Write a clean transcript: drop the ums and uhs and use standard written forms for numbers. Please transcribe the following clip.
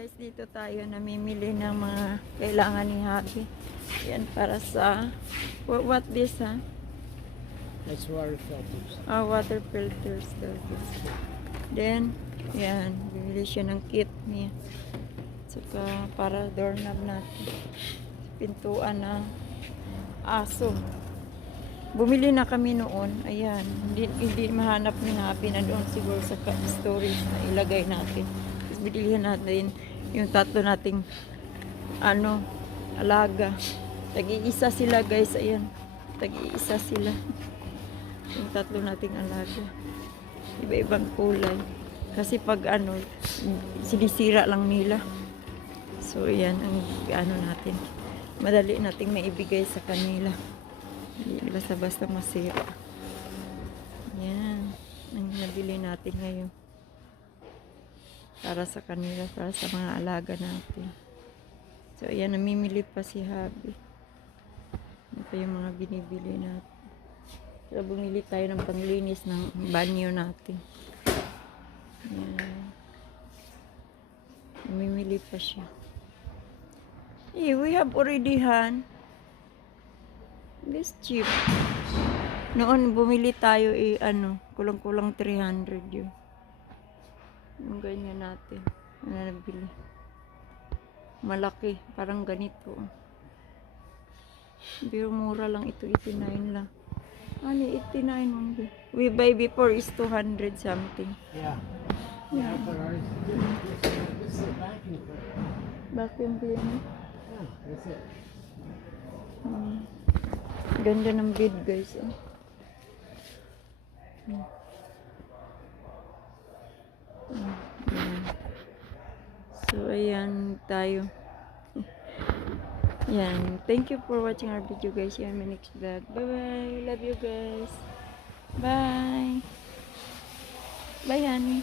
guys, dito tayo namimili ng mga kailangan ni Habi. Yan para sa what this ha? That's water filters. Water filters daw. Then yan, bibili siya ng kit niya. Saka para doorknob natin. Pintuan ng aso. Bumili na kami noon. Ayan, hindi mahanap ni Habi na doon siguro sa storage na ilagay natin. Bilhin natin yung tatlo nating alaga. Tag-iisa sila guys, ayan. Tag-iisa sila. Yung tatlo nating alaga. Iba-ibang kulay. Kasi pag sinisira lang nila. So ayan ang natin. Madali nating maibigay sa kanila. Hindi basta-basta masira. Ayan. Ang nabili natin ngayon. Para sa kanila, para sa mga alaga natin. So, ayan, namimili pa si Habi. Ano pa yung mga binibili natin. So, bumili tayo ng panglinis ng banyo natin. Ayan. Namimili pa siya. We have already this cheap. Noon, bumili tayo kulang-kulang 300 yun. Yung ganyan natin. Ano nabili? Malaki. Parang ganito. Pero mura lang ito. 89 lang. 89 lang. We buy before is 200 something. Yeah. Yeah. But ours, this is a vacuum cleaner. Vacuum cleaner. Yeah, that's it. Ganda ng bed guys. So, ayan tayo. Yan. Thank you for watching our video guys. See you on my next vlog. Bye-bye. Love you guys. Bye. Bye, honey.